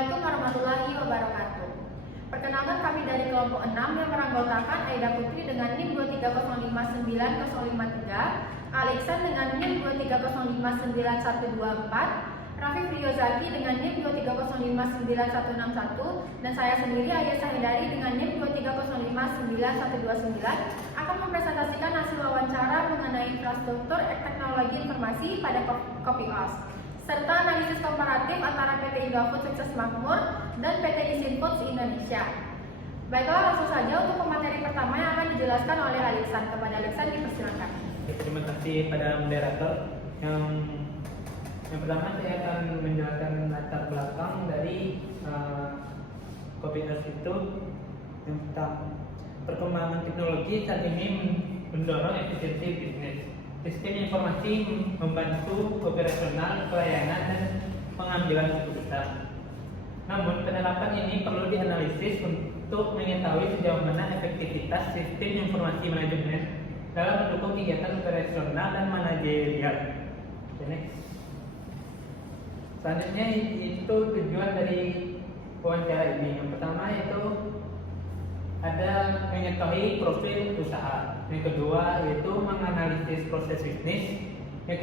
Assalamualaikum warahmatullahi wabarakatuh. Perkenalkan, kami dari kelompok 6 yang beranggotakan Aida Putri dengan NIM 230599053, Alexan dengan NIM 230591124, Rafif Riozaki dengan NIM 230591161, dan saya sendiri Ayesah Hidari dengan NIM 230591129 akan mempresentasikan hasil wawancara mengenai infrastruktur teknologi informasi pada Kopios, serta analisis komparatif antara PT Indofood Sukses Makmur dan PT Isin Foods Indonesia. Baiklah, langsung saja untuk pemateri pertama yang akan dijelaskan oleh Alexan. Kepada Alexan dipersilakan. Terima kasih pada moderator. Yang pertama saya akan menjelaskan latar belakang dari Kopios itu. Yang pertama, perkembangan teknologi saat ini mendorong efisiensi bisnis. Sistem informasi membantu operasional, pelayanan, dan pengambilan keputusan. Namun, penerapan ini perlu dianalisis untuk mengetahui sejauh mana efektivitas sistem informasi manajemen dalam mendukung kegiatan operasional dan manajerial. Selanjutnya itu tujuan dari wawancara ini. Yang pertama itu ada mengetahui profil usaha. Yang kedua yaitu menganalisis proses bisnis. Yang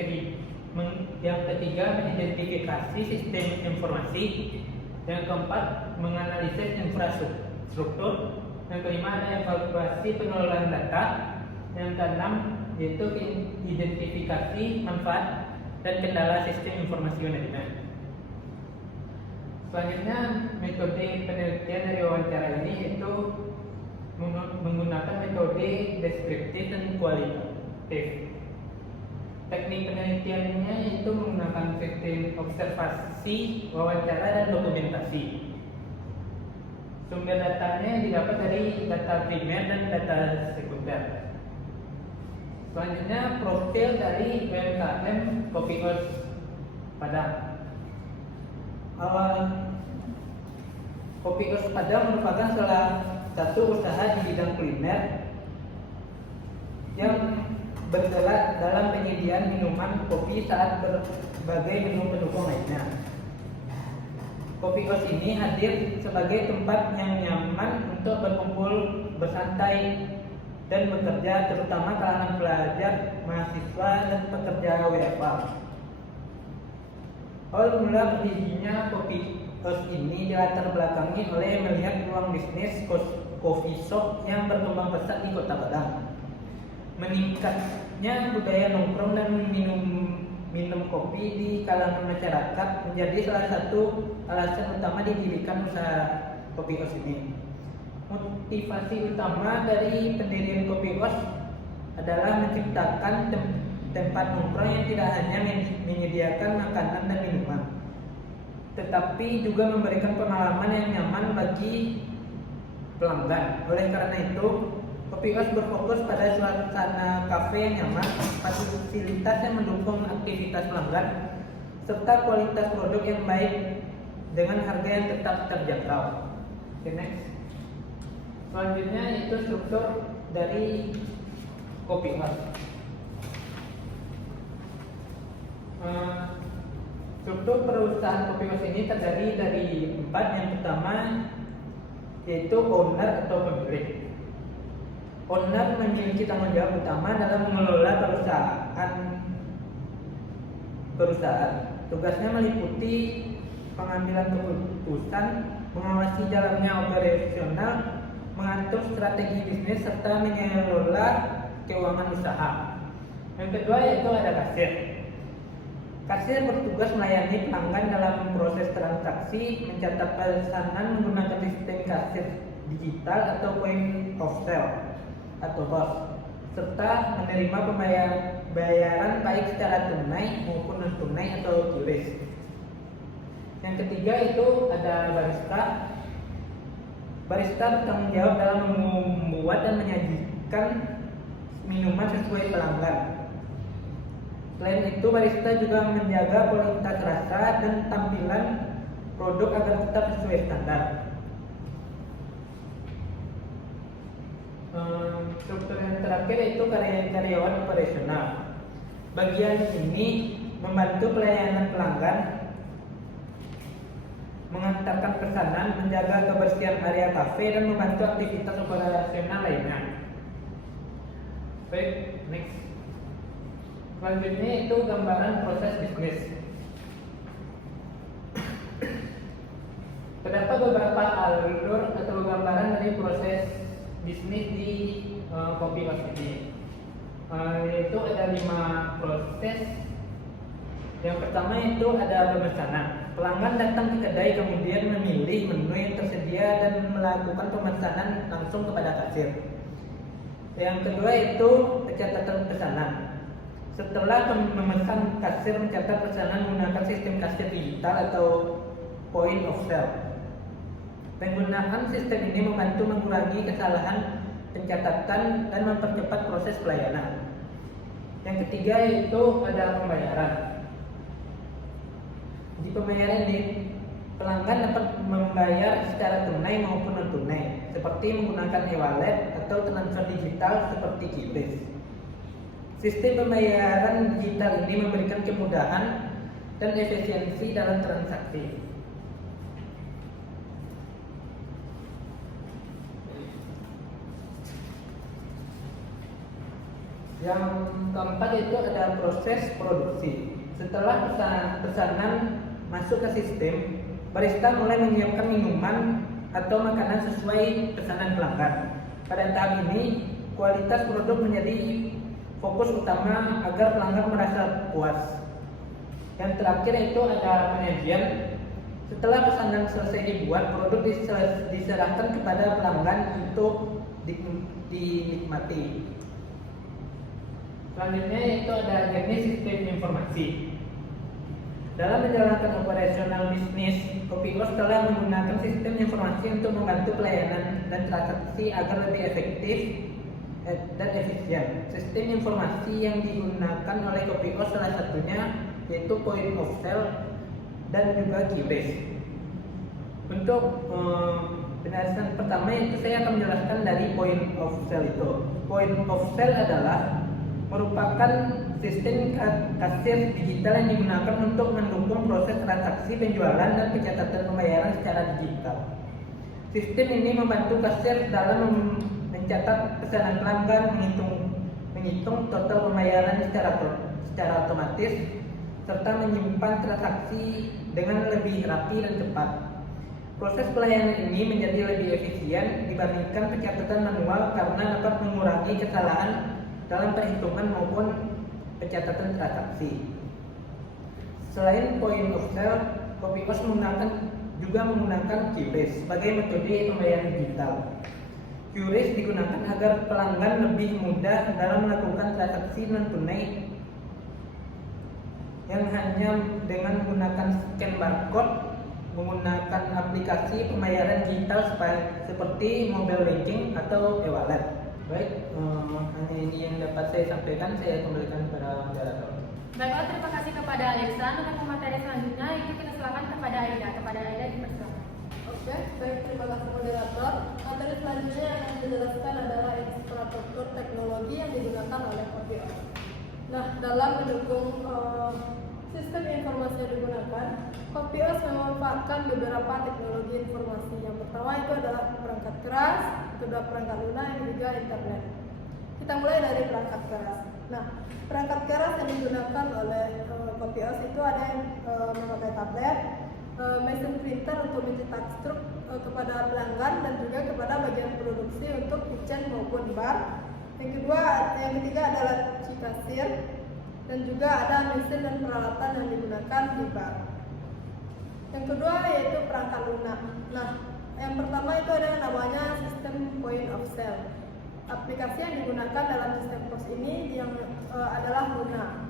ketiga mengidentifikasi sistem informasi. Yang keempat menganalisis infrastruktur. Yang kelima ada evaluasi pengelolaan data. Yang keenam yaitu identifikasi manfaat dan kendala sistem informasi manajemen. Selanjutnya metode penelitian dari wawancara ini yaitu menggunakan metode deskriptif dan kualitatif. Teknik penelitiannya itu menggunakan sistem observasi, wawancara, dan dokumentasi. Sumber datanya didapat dari data primer dan data sekunder. Selanjutnya profil dari UMKM Kopios Padang. Kopios Padang merupakan salah satu usaha di bidang kuliner yang bergerak dalam penyediaan minuman kopi saat berbagai menu pendukung lainnya. Kopios ini hadir sebagai tempat yang nyaman untuk berkumpul, bersantai, dan bekerja, terutama kalangan pelajar, mahasiswa, dan pekerja WFH. Awal mula berdirinya Kopios ini dilatar belakangi oleh melihat peluang bisnis coffee shop yang berkembang pesat di Kota Padang. Meningkatnya budaya nongkrong dan minum kopi di kalangan masyarakat menjadi salah satu alasan utama didirikan usaha Kopios ini. Motivasi utama dari pendirian Kopios adalah menciptakan tempat nongkrong yang tidak hanya menyediakan makanan dan minuman, tetapi juga memberikan pengalaman yang nyaman bagi pelanggan. Oleh karena itu, Kopios berfokus pada suasana kafe yang nyaman, fasilitas yang mendukung aktivitas pelanggan, serta kualitas produk yang baik dengan harga yang tetap terjangkau. Next. Selanjutnya itu struktur dari Kopios. Struktur perusahaan Kopios ini terdiri dari 4. Yang pertama yaitu owner atau pemilik. Owner memiliki tanggung jawab utama dalam mengelola perusahaan. Tugasnya meliputi pengambilan keputusan, mengawasi jalannya operasional, mengatur strategi bisnis, serta mengelola keuangan usaha. Yang kedua yaitu ada kasir. Kasir bertugas melayani pelanggan dalam proses transaksi, mencatat pesanan menggunakan sistem kasir digital atau point of sale atau POS, serta menerima pembayaran baik secara tunai maupun non tunai atau tulis. Yang ketiga itu ada barista. Barista bertanggung jawab dalam membuat dan menyajikan minuman sesuai pelanggan. Selain itu, barista juga menjaga kualitas rasa dan tampilan produk agar tetap sesuai standar. Struktur yang terakhir itu karyawan operasional. Bagian ini membantu pelayanan pelanggan, mengatur mengantarkan pesanan, menjaga kebersihan area kafe, dan membantu aktivitas operasional lainnya. Baik, next. Selanjutnya itu gambaran proses bisnis. Terdapat beberapa alur atau gambaran dari proses bisnis di Kopios ini. Yaitu ada 5 proses. Yang pertama itu ada pemesanan. Pelanggan datang ke kedai kemudian memilih menu yang tersedia dan melakukan pemesanan langsung kepada kasir. Yang kedua itu pencatatan pesanan. Setelah memesan, kasir mencatat pesanan menggunakan sistem kasir digital atau point of sale. Penggunaan sistem ini membantu mengurangi kesalahan pencatatan dan mempercepat proses pelayanan. Yang ketiga yaitu ada pembayaran. Di pembayaran ini, pelanggan dapat membayar secara tunai maupun non tunai, seperti menggunakan e-wallet atau transfer digital seperti QRIS. Sistem pembayaran digital ini memberikan kemudahan dan efisiensi dalam transaksi. Yang keempat itu ada proses produksi. Setelah pesanan masuk ke sistem, barista mulai menyiapkan minuman atau makanan sesuai pesanan pelanggan. Pada tahap ini, kualitas produk menjadi fokus utama agar pelanggan merasa puas. Yang terakhir itu ada penyajian. Setelah pesanan selesai dibuat, produk diserahkan kepada pelanggan untuk dinikmati. Selanjutnya itu ada jenis sistem informasi. Dalam menjalankan operasional bisnis, Kopios telah menggunakan sistem informasi untuk membantu pelayanan dan transaksi agar lebih efektif dan efisien. Sistem informasi yang digunakan oleh Kopios salah satunya yaitu point of sale dan juga QRIS. Untuk penjelasan pertama itu saya akan menjelaskan dari point of sale itu. Point of sale adalah merupakan sistem kasir digital yang digunakan untuk mendukung proses transaksi penjualan dan pencatatan pembayaran secara digital. Sistem ini membantu kasir dalam mencatat pesanan pelanggan, menghitung total pembayaran secara otomatis, serta menyimpan transaksi dengan lebih rapi dan cepat. Proses pelayanan ini menjadi lebih efisien dibandingkan pencatatan manual karena dapat mengurangi kesalahan dalam perhitungan maupun pencatatan transaksi. Selain point of sale, Kopios juga menggunakan QRIS sebagai metode pembayaran digital. QRIS digunakan agar pelanggan lebih mudah dalam melakukan transaksi non tunai yang hanya dengan menggunakan scan barcode, menggunakan aplikasi pembayaran digital seperti mobile banking atau e-wallet. Baik, hanya ini yang dapat saya sampaikan. Saya kembalikan kepada moderator. Baiklah, terima kasih kepada Alexa. Untuk materi selanjutnya itu kita silakan kepada Aida. Kepada Aida dipersilakan. Oke, baik, terima kasih moderator. Materi selanjutnya yang akan dijelaskan adalah infrastruktur teknologi yang digunakan oleh Kopios. Nah, dalam mendukung sistem informasi yang digunakan, Kopios memanfaatkan beberapa teknologi informasi. Yang pertama itu adalah perangkat keras, kedua perangkat lunak, yang juga internet. Kita mulai dari perangkat keras. Nah, perangkat keras yang digunakan oleh Kopios itu ada yang memakai tablet, mesin printer untuk mencetak struk kepada pelanggan dan juga kepada bagian produksi untuk kitchen maupun bar. Yang ketiga adalah laci kasir dan juga ada mesin dan peralatan yang digunakan di bar. Yang kedua yaitu perangkat lunak. Nah, yang pertama itu ada namanya sistem point of sale. Aplikasi yang digunakan dalam sistem POS ini yang adalah Luna.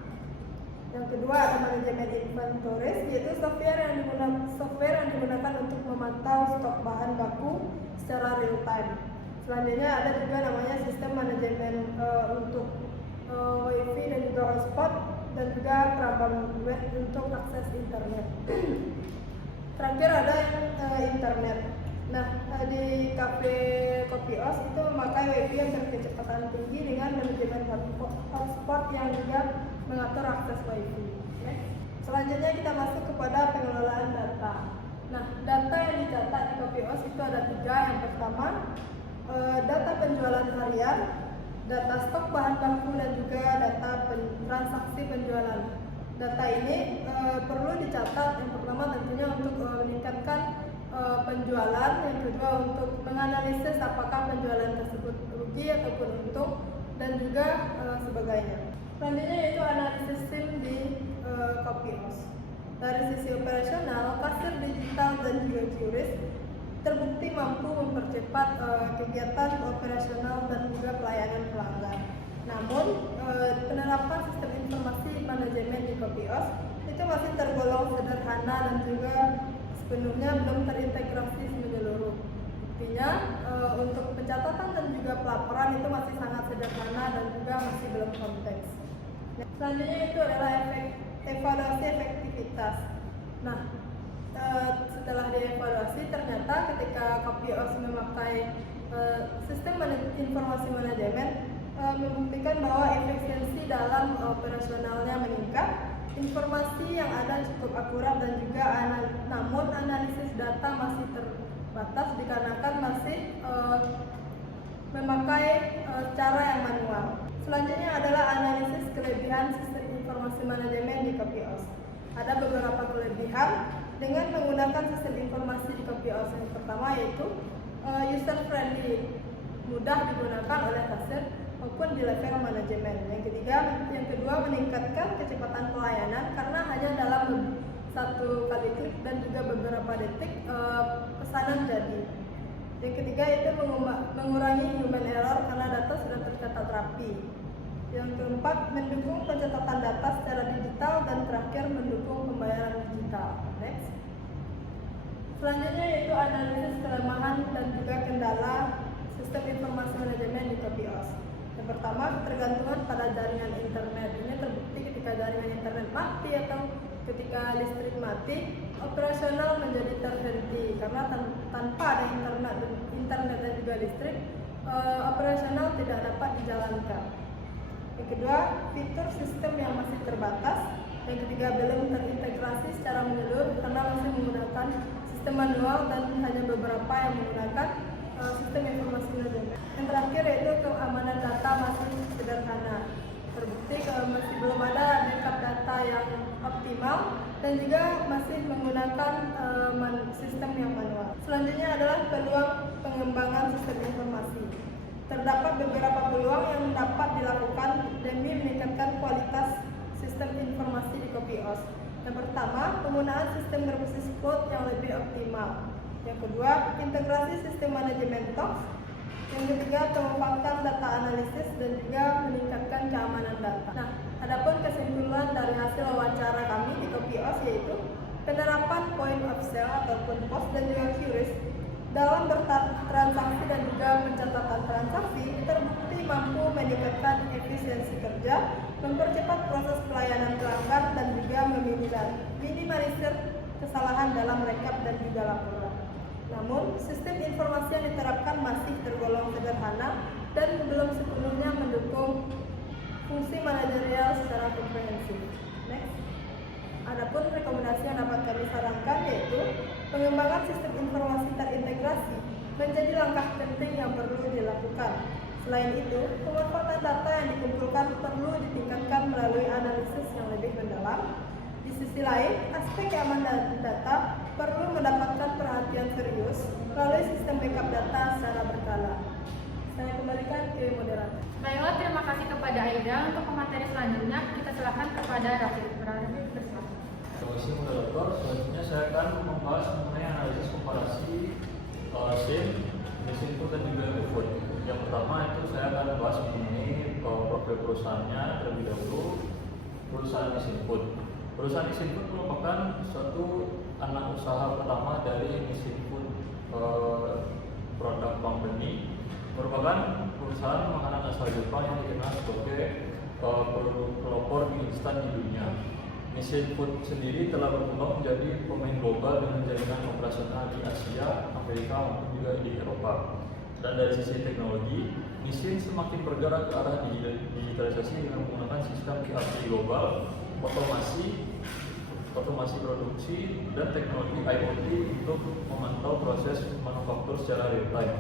Yang kedua ada manajemen inventories, yaitu software yang digunakan untuk memantau stok bahan baku secara real time. Selanjutnya ada juga namanya sistem manajemen untuk WiFi dan juga hotspot dan juga perabot web untuk akses internet. Terakhir ada internet. Nah, di kafe Kopios itu memakai WiFi yang berkecepatan tinggi dengan manajemen hotspot yang juga mengatur akses WiFi. Selanjutnya kita masuk kepada pengelolaan data. Nah, data yang Kopios itu ada 3. Yang pertama, data penjualan harian, data stok bahan baku, dan juga data transaksi penjualan. Data ini perlu dicatat. Yang pertama tentunya untuk meningkatkan penjualan, yang kedua untuk menganalisis apakah penjualan tersebut rugi ataupun untung, dan juga sebagainya. Selanjutnya yaitu analisis SIM di Kopios. Dari sisi operasional, kasir digital dan juga QRIS terbukti mampu mempercepat kegiatan operasional dan juga pelayanan pelanggan. Namun, penerapan sistem informasi manajemen di Kopios itu masih tergolong sederhana dan juga sepenuhnya belum terintegrasi menyeluruh. Buktinya, untuk pencatatan dan juga pelaporan itu masih sangat sederhana dan juga masih belum kompleks. Selanjutnya itu adalah evaluasi efektivitas. Nah, setelah dievaluasi ternyata ketika Kopios memakai sistem informasi manajemen membuktikan bahwa efisiensi dalam operasionalnya meningkat, informasi yang ada cukup akurat dan juga namun analisis data masih terbatas dikarenakan masih memakai cara yang manual. Selanjutnya adalah analisis kelebihan sistem informasi manajemen di Kopios. Ada beberapa kelebihan dengan menggunakan sistem informasi di Kopios. Yang pertama yaitu user friendly, mudah digunakan oleh kasir maupun di level manajemen. Yang kedua meningkatkan kecepatan pelayanan karena hanya dalam satu kali klik dan juga beberapa detik pesanan jadi. Yang ketiga itu mengurangi human error karena data sudah tercatat rapi. Yang keempat, mendukung pencatatan data secara digital, dan terakhir mendukung pembayaran digital. Next. Selanjutnya yaitu analisis kelemahan dan juga kendala sistem informasi manajemen di Kopios. Yang pertama, ketergantungan pada jaringan internet. Ini terbukti ketika jaringan internet mati atau ketika listrik mati, operasional menjadi terhenti karena tanpa ada internet dan juga listrik, operasional tidak dapat dijalankan. Yang kedua, fitur sistem yang masih terbatas. Yang ketiga, belum terintegrasi secara menyeluruh karena masih menggunakan sistem manual dan hanya beberapa yang menggunakan sistem informasi manajemen. Yang terakhir yaitu keamanan data masih sederhana. Terbukti masih belum ada backup data yang optimal dan juga masih menggunakan sistem yang manual. Selanjutnya adalah peluang pengembangan sistem informasi. Terdapat beberapa peluang yang dapat dilakukan demi meningkatkan kualitas sistem informasi di Kopios. Yang pertama, penggunaan sistem berbasis cloud yang lebih optimal. Yang kedua, integrasi sistem manajemen TOX. Yang ketiga, pemanfaatan data analisis dan juga meningkatkan keamanan data. Nah, adapun kesimpulan dari hasil wawancara kami di Kopios yaitu penerapan point of sale ataupun POS dan juga QRIS dalam bertransaksi dan juga pencatatan transaksi terbukti mampu meningkatkan efisiensi kerja, mempercepat proses pelayanan pelanggan dan juga meminimalisir kesalahan dalam rekap dan juga laporan. Namun, sistem informasi yang diterapkan masih tergolong sederhana dan belum sepenuhnya mendukung fungsi manajerial secara komprehensif. Next. Adapun rekomendasi yang dapat kami sarankan yaitu pengembangan sistem informasi terintegrasi menjadi langkah penting yang perlu dilakukan. Selain itu, pemanfaatan data yang dikumpulkan perlu ditingkatkan melalui analisis yang lebih mendalam. Di sisi lain, aspek keamanan data perlu mendapatkan perhatian serius melalui sistem backup data secara berkala. Saya kembalikan ke moderator. Baiklah, terima kasih kepada Aida. Untuk materi selanjutnya, kita silakan kepada Raffi. Terima kasih moderator. Selanjutnya saya akan membahas mengenai analisis komparasi SIM, mesin input dan juga output. Yang pertama itu saya akan membahas mengenai profil perusahaannya terlebih dahulu. Perusahaan mesin input. Perusahaan mesin input merupakan suatu anak usaha pertama dari mesin input product company. Merupakan perusahaan makanan asal Jepang yang dikenal sebagai produk pelopor mie instan di dunia. Nissin Food sendiri telah berkembang menjadi pemain global dengan jaringan operasional di Asia, Amerika maupun juga di Eropa. Dan dari sisi teknologi, Nissin semakin bergerak ke arah digitalisasi dengan menggunakan sistem ERP global, otomasi produksi, dan teknologi IoT untuk memantau proses proses manufaktur secara real time.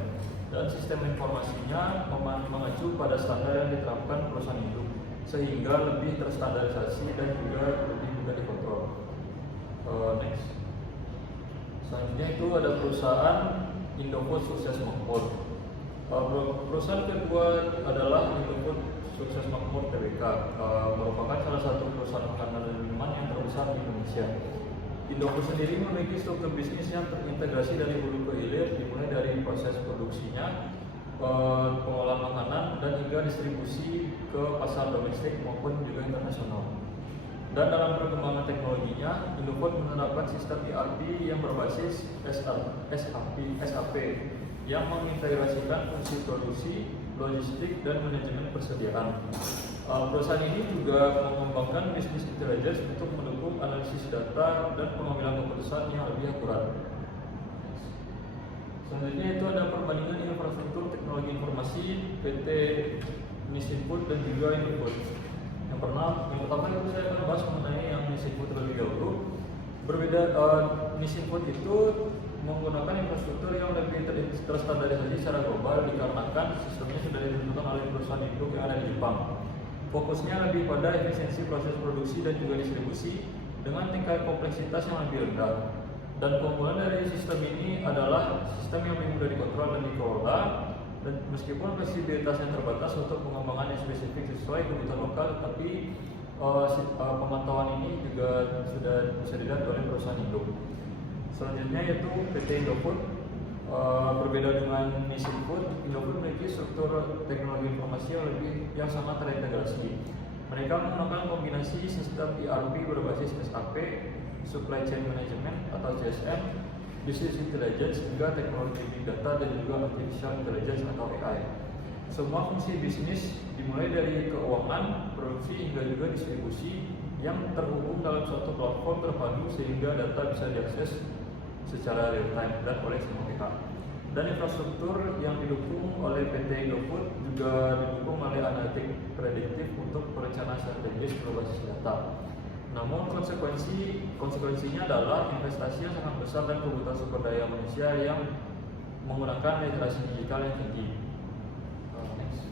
Dan sistem informasinya mengacu pada standar yang diterapkan perusahaan itu, sehingga lebih terstandarisasi dan juga lebih mudah dikontrol. Next. Selanjutnya itu ada perusahaan Indofood Sukses Makmur. Perusahaan kedua adalah Indofood Sukses Makmur Tbk, merupakan salah satu perusahaan makanan dan minuman yang terbesar di Indonesia. Indofood sendiri memiliki struktur bisnis yang terintegrasi dari hulu ke hilir, dimulai dari proses produksinya, pengolahan makanan, dan hingga distribusi ke pasar domestik maupun juga internasional. Dan dalam perkembangan teknologinya, Indofood menerapkan sistem ERP yang berbasis SAP yang mengintegrasikan fungsi produksi, logistik, dan manajemen persediaan. Perusahaan ini juga mengembangkan bisnis intelligence untuk mendukung analisis data dan pengambilan keputusan yang lebih akurat. Selanjutnya itu ada perbandingan infrastruktur teknologi informasi PT Nisinfood dan juga Indofood. Yang pertama itu saya akan bahas mengenai yang Nisinfood terlebih dahulu. Berbeda, Nisinfood itu menggunakan infrastruktur yang lebih terstandarisasi secara global dikarenakan sistemnya sudah ditentukan oleh perusahaan induk yang ada di Jepang. Fokusnya lebih pada efisiensi proses produksi dan juga distribusi dengan tingkat kompleksitas yang lebih rendah. Dan keunggulan dari sistem ini adalah sistem yang lebih mudah dikontrol dan dikelola, dan meskipun fleksibilitasnya terbatas untuk pengembangan yang spesifik sesuai kebutuhan lokal, tapi pemantauan ini juga sudah bisa dilihat oleh perusahaan induk. Selanjutnya yaitu PT Indofood. Berbeda dengan Nisinfood, Indofood memiliki struktur teknologi informasi yang sangat terintegrasi. Mereka menggunakan kombinasi sistem ERP berbasis SAP, Supply Chain Management atau CSM, Business Intelligence, hingga teknologi Big Data dan juga Artificial Intelligence atau AI. Semua fungsi bisnis dimulai dari keuangan, produksi, hingga juga distribusi yang terhubung dalam suatu platform terpadu sehingga data bisa diakses secara real time dan oleh semua pihak. Dan infrastruktur yang didukung oleh PT Indofood juga didukung oleh analitik prediktif untuk perencanaan strategis berbasis data. Namun konsekuensinya adalah investasi yang sangat besar dan kebutuhan sumber daya manusia yang menggunakan literasi digital yang tinggi. Next.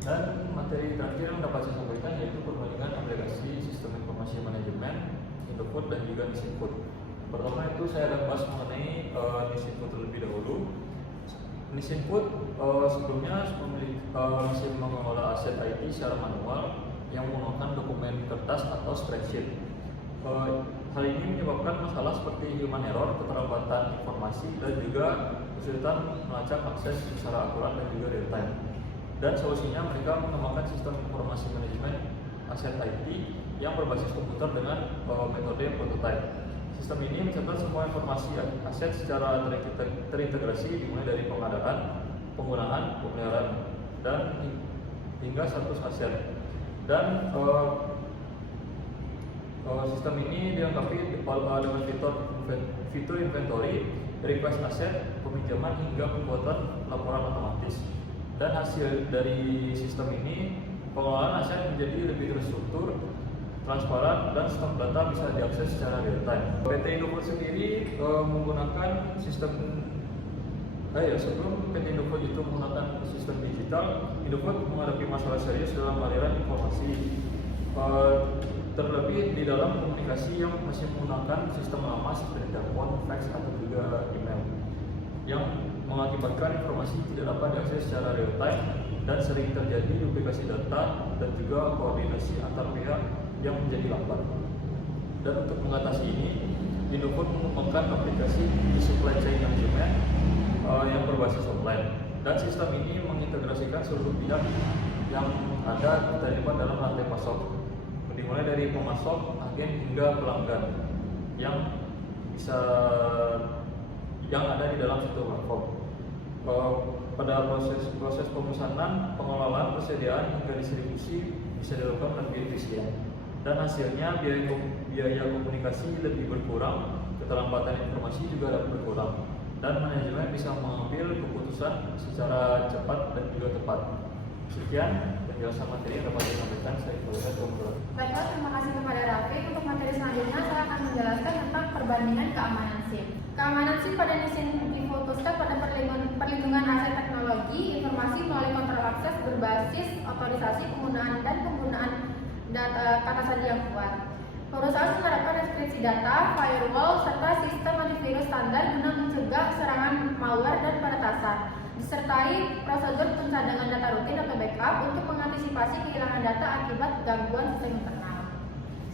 Dan materi terakhir yang dapat saya sampaikan yaitu perbandingan aplikasi sistem informasi manajemen Indofood dan juga Nisinfood. Pertama itu saya akan bahas mengenai Nisinfood terlebih dahulu. Nisinfood sebelumnya masih mengelola aset IT secara manual yang menggunakan dokumen kertas atau spreadsheet. Hal ini menyebabkan masalah seperti human error, keterlambatan informasi, dan juga kesulitan melacak akses secara akurat dan juga real time. Dan solusinya mereka mengembangkan sistem informasi manajemen aset IT yang berbasis komputer dengan metode prototype. Sistem ini mencatat semua informasi aset secara terintegrasi dimulai dari pengadaan, penggunaan, pemeliharaan, dan hingga status aset. Dan sistem ini dilengkapi dengan fitur inventory, request aset, peminjaman, hingga pembuatan laporan otomatis. Dan hasil dari sistem ini, pengelolaan aset menjadi lebih terstruktur, transparan, dan stok data bisa diakses secara real time. PT Indofood sendiri menggunakan sistem sebelum PT Indofood itu menggunakan sistem digital, Indofood menghadapi masalah serius dalam aliran informasi, terlebih di dalam komunikasi yang masih menggunakan sistem lama seperti telepon, fax, atau juga email, yang mengakibatkan informasi tidak dapat diakses secara real time dan sering terjadi duplikasi data dan juga koordinasi antar pihak yang menjadi lambat. Dan untuk mengatasi ini, Indofood mengembangkan aplikasi di supply chain management yang berbasis online, dan sistem ini mengintegrasikan seluruh pihak yang ada terlibat dalam rantai pasok, dimulai dari pemasok, agen, hingga pelanggan yang ada di dalam satu platform. Pada proses pemesanan, pengelolaan, persediaan, hingga distribusi bisa dilakukan lebih efisien, dan hasilnya biaya komunikasi lebih berkurang, keterlambatan informasi juga dapat berkurang, dan manajemen bisa mengambil keputusan secara cepat dan juga tepat. Sekian penjelasan materi yang dapat disampaikan. Saya kembalikan ke Mbak. Baiklah, terima kasih kepada Rafiq. Untuk materi selanjutnya saya akan menjelaskan tentang perbandingan keamanan SIM. Keamanan SIM pada Nisin difokuskan pada perlindungan aset teknologi informasi melalui kontrol akses berbasis otorisasi penggunaan data kata sandi yang kuat. Perusahaan menerapkan restriksi data, firewall, serta sistem antivirus standar guna mencegah serangan malware dan peretasan, disertai prosedur pencadangan data rutin atau backup untuk mengantisipasi kehilangan data akibat gangguan sistem internal.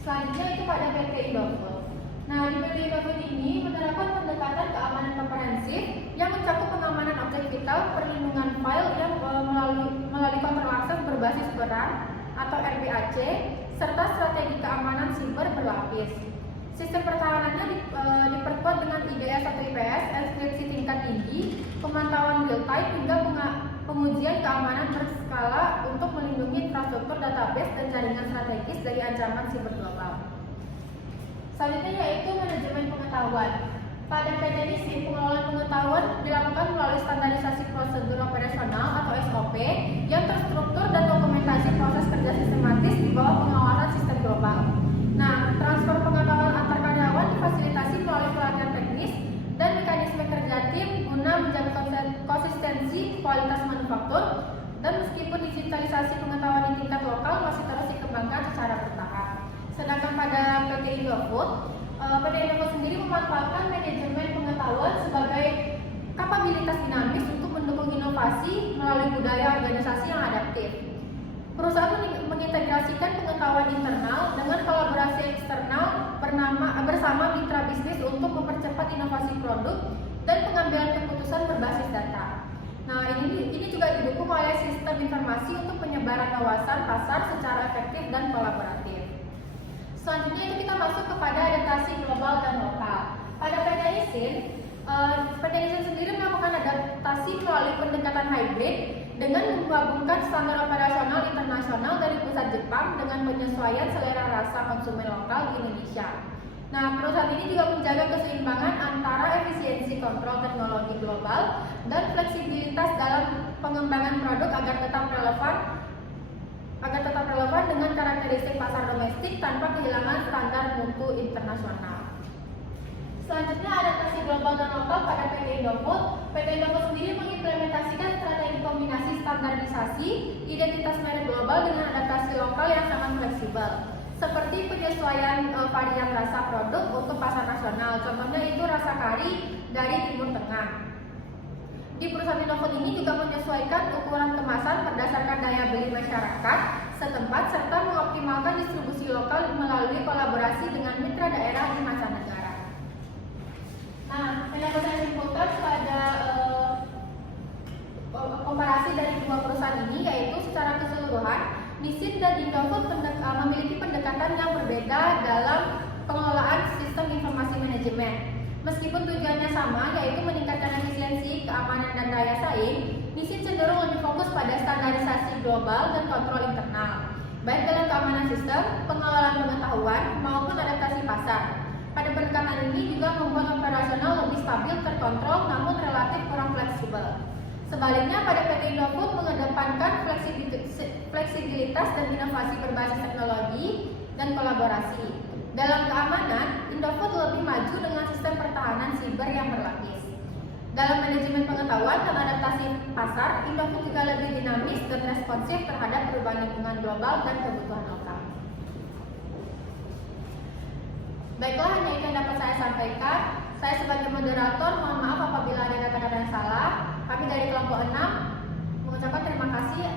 Selanjutnya itu pada PT Indofood. Nah, di PT Indofood ini menerapkan pendekatan keamanan komprehensif yang mencakup pengamanan objek vital, perlindungan file yang melalui kontrol akses berbasis peran atau RBAC, serta strategi keamanan siber berlapis. Sistem pertahanannya diperkuat dengan IDS atau IPS, enkripsi tingkat tinggi, pemantauan real time hingga pengujian keamanan berskala untuk melindungi infrastruktur database dan jaringan strategis dari ancaman siber global. Selanjutnya yaitu manajemen pengetahuan. Pada PT Nisin, pengelolaan pengetahuan dilakukan melalui standarisasi prosedur operasional atau SOP yang terstruktur dan dokumentasi proses kerja sistematis di bawah pengawasan sistem global. Nah, transfer pengetahuan antar karyawan difasilitasi melalui pelatihan teknis dan mekanisme kerja tim guna menjaga konsistensi kualitas manufaktur, dan meskipun digitalisasi pengetahuan di tingkat lokal masih terus dikembangkan secara bertahap. Sedangkan pada PT Indofood, PT Indofood sendiri memanfaatkan manajemen pengetahuan sebagai kapabilitas dinamis untuk mendukung inovasi melalui budaya organisasi yang adaptif. Perusahaan mengintegrasikan pengetahuan internal dengan kolaborasi eksternal bersama mitra bisnis untuk mempercepat inovasi produk dan pengambilan keputusan berbasis data. Nah, ini juga didukung oleh sistem informasi untuk penyebaran wawasan pasar secara efektif dan kolaboratif. Selanjutnya itu kita masuk kepada adaptasi global dan lokal. Pada PT Nisin sendiri melakukan adaptasi melalui pendekatan hybrid dengan menggabungkan standar operasional internasional dari pusat Jepang dengan penyesuaian selera rasa konsumen lokal di Indonesia. Nah, perusahaan ini juga menjaga keseimbangan antara efisiensi kontrol teknologi global dan fleksibilitas dalam pengembangan produk agar tetap relevan dengan karakteristik pasar domestik tanpa kehilangan standar mutu internasional. Selanjutnya adaptasi global dan lokal pada PT Indofood. PT Indofood sendiri mengimplementasikan strategi kombinasi standarisasi identitas merek global dengan adaptasi lokal yang sangat fleksibel, seperti penyesuaian varian rasa produk untuk pasar nasional. Contohnya itu rasa kari dari Timur Tengah. Di perusahaan Indofood ini juga menyesuaikan ukuran kemasan berdasarkan daya beli masyarakat setempat serta mengoptimalkan distribusi lokal melalui kolaborasi dengan mitra daerah di mancanegara. Nah, yang dapat saya simpulkan pada komparasi dari dua perusahaan ini yaitu secara keseluruhan Nisin dan Indofood memiliki pendekatan yang berbeda dalam pengelolaan sistem informasi manajemen. Meskipun tujuannya sama, yaitu meningkatkan efisiensi, keamanan, dan daya saing, Nisin cenderung lebih fokus pada standarisasi global dan kontrol internal, baik dalam keamanan sistem, pengelolaan pengetahuan, maupun adaptasi pasar. Pada pendekatan ini juga membuat operasional lebih stabil, terkontrol, namun relatif kurang fleksibel. Sebaliknya, pada PT Indofood mengedepankan fleksibilitas dan inovasi berbasis teknologi dan kolaborasi. Dalam keamanan, Indofood lebih maju dengan sistem pertahanan siber yang berlapis. Dalam manajemen pengetahuan dan adaptasi pasar, Indofood juga lebih dinamis dan responsif terhadap perubahan lingkungan global dan kebutuhan lokal. Baiklah, hanya itu yang dapat saya sampaikan. Saya sebagai moderator, mohon maaf apabila ada kata-kata yang salah. Kami dari kelompok 6 mengucapkan terima kasih